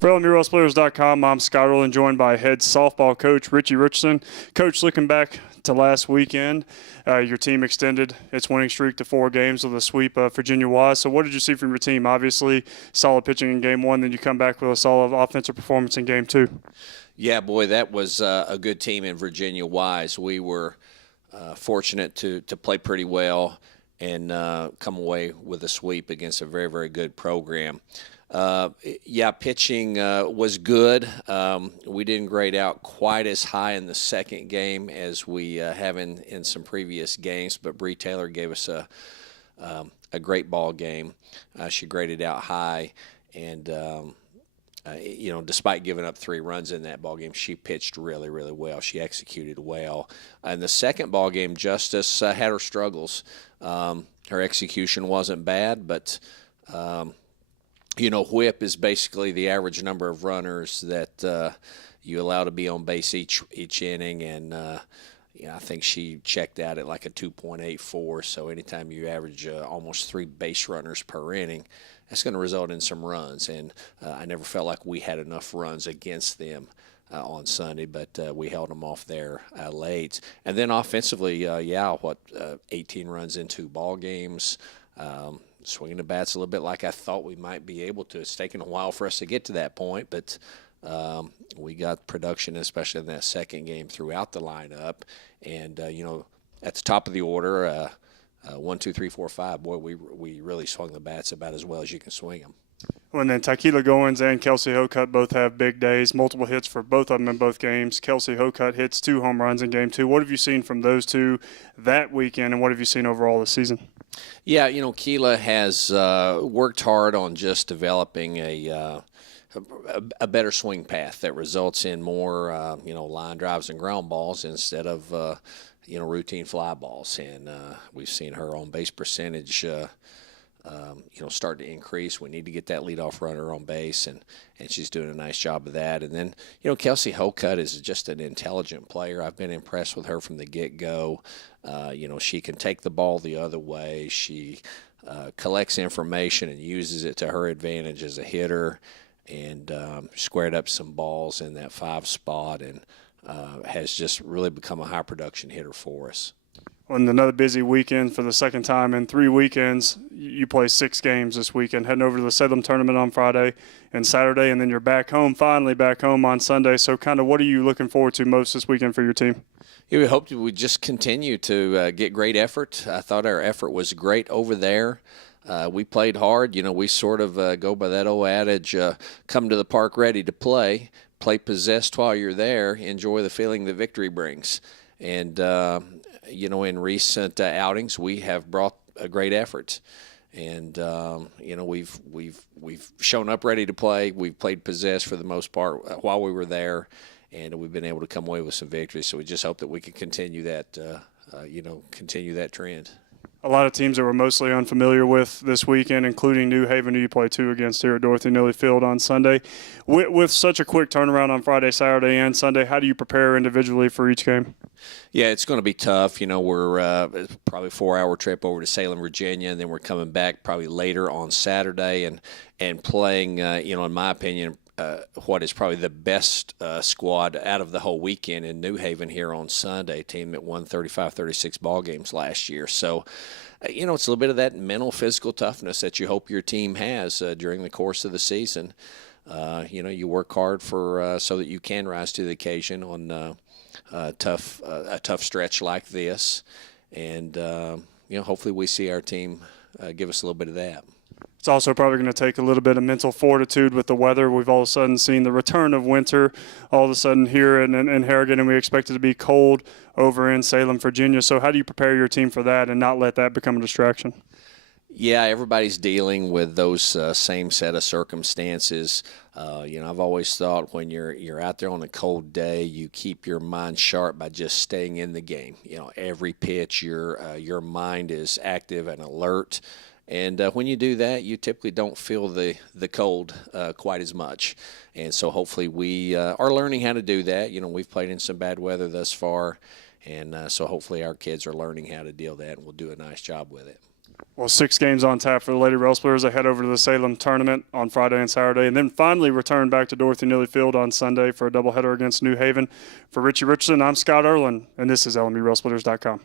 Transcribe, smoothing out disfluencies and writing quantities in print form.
For LMUWrestlePlayers.com, I'm Scott Rowland, joined by head softball coach Richie Richardson. Coach, looking back to last weekend, your team extended its winning streak to 4 games with a sweep of Virginia Wise. So what did you see from your team? Obviously, solid pitching in Game 1, then you come back with a solid offensive performance in Game 2. Yeah, boy, that was a good team in Virginia Wise. We were fortunate to play pretty well and come away with a sweep against a very, very good program. Pitching was good. We didn't grade out quite as high in the second game as we have in some previous games, but Bree Taylor gave us a great ball game. She graded out high, and despite giving up 3 runs in that ball game, she pitched really, really well. She executed well. In the second ball game, Justice had her struggles. Her execution wasn't bad, but whip is basically the average number of runners that you allow to be on base each inning, and I think she checked out at like a 2.84. So anytime you average almost 3 base runners per inning, that's going to result in some runs. And I never felt like we had enough runs against them on Sunday, but we held them off there late. And then offensively, 18 runs in 2 ball games. Swinging the bats a little bit like I thought we might be able to. It's taken a while for us to get to that point, but we got production, especially in that second game, throughout the lineup. And, at the top of the order, 1, 2, 3, 4, 5, boy, we really swung the bats about as well as you can swing them. And then Tykeela Goins and Kelsey Hokut both have big days, multiple hits for both of them in both games. Kelsey Hokut hits 2 home runs in Game 2. What have you seen from those two that weekend, and what have you seen overall this season? Yeah, Keela has worked hard on just developing a better swing path that results in more, line drives and ground balls instead of, routine fly balls. And we've seen her on-base percentage, start to increase. We need to get that leadoff runner on base, and she's doing a nice job of that. And then, Kelsey Hokut is just an intelligent player. I've been impressed with her from the get-go. She can take the ball the other way. She collects information and uses it to her advantage as a hitter, and squared up some balls in that 5 spot, and has just really become a high-production hitter for us. On another busy weekend for the second time in 3 weekends, you play 6 games this weekend, heading over to the Salem tournament on Friday and Saturday, and then you're finally back home on Sunday. So kind of what are you looking forward to most this weekend for your team? Yeah, we hope we just continue to get great effort. I thought our effort was great over there. We played hard. We sort of go by that old adage, come to the park ready to play possessed while you're there, enjoy the feeling that victory brings. And in recent outings, we have brought a great effort, and we've shown up ready to play. We've played possessed for the most part while we were there, and we've been able to come away with some victories. So we just hope that we can continue that, continue that trend. A lot of teams that we're mostly unfamiliar with this weekend, including New Haven, who you play 2 against here at Dorothy Neely Field on Sunday. With such a quick turnaround on Friday, Saturday, and Sunday, how do you prepare individually for each game? Yeah, it's going to be tough. We're probably a 4-hour trip over to Salem, Virginia, and then we're coming back probably later on Saturday and playing, in my opinion, what is probably the best squad out of the whole weekend in New Haven here on Sunday, a team that won 35-36 ball games last year. So, it's a little bit of that mental, physical toughness that you hope your team has during the course of the season. You work hard so that you can rise to the occasion on a tough stretch like this. And, hopefully we see our team give us a little bit of that. It's also probably going to take a little bit of mental fortitude with the weather. We've all of a sudden seen the return of winter all of a sudden here in Harrigan, and we expect it to be cold over in Salem, Virginia. So how do you prepare your team for that and not let that become a distraction? Yeah, everybody's dealing with those same set of circumstances. I've always thought when you're out there on a cold day, you keep your mind sharp by just staying in the game. Every pitch, your mind is active and alert. And when you do that, you typically don't feel the cold quite as much. And so hopefully we are learning how to do that. We've played in some bad weather thus far, and so hopefully our kids are learning how to deal with that, and we'll do a nice job with it. Well, 6 games on tap for the Lady Rail Splitters. They head over to the Salem tournament on Friday and Saturday, and then finally return back to Dorothy Neely Field on Sunday for a doubleheader against New Haven. For Richie Richardson, I'm Scott Erlin, and this is LMURailsplitters.com.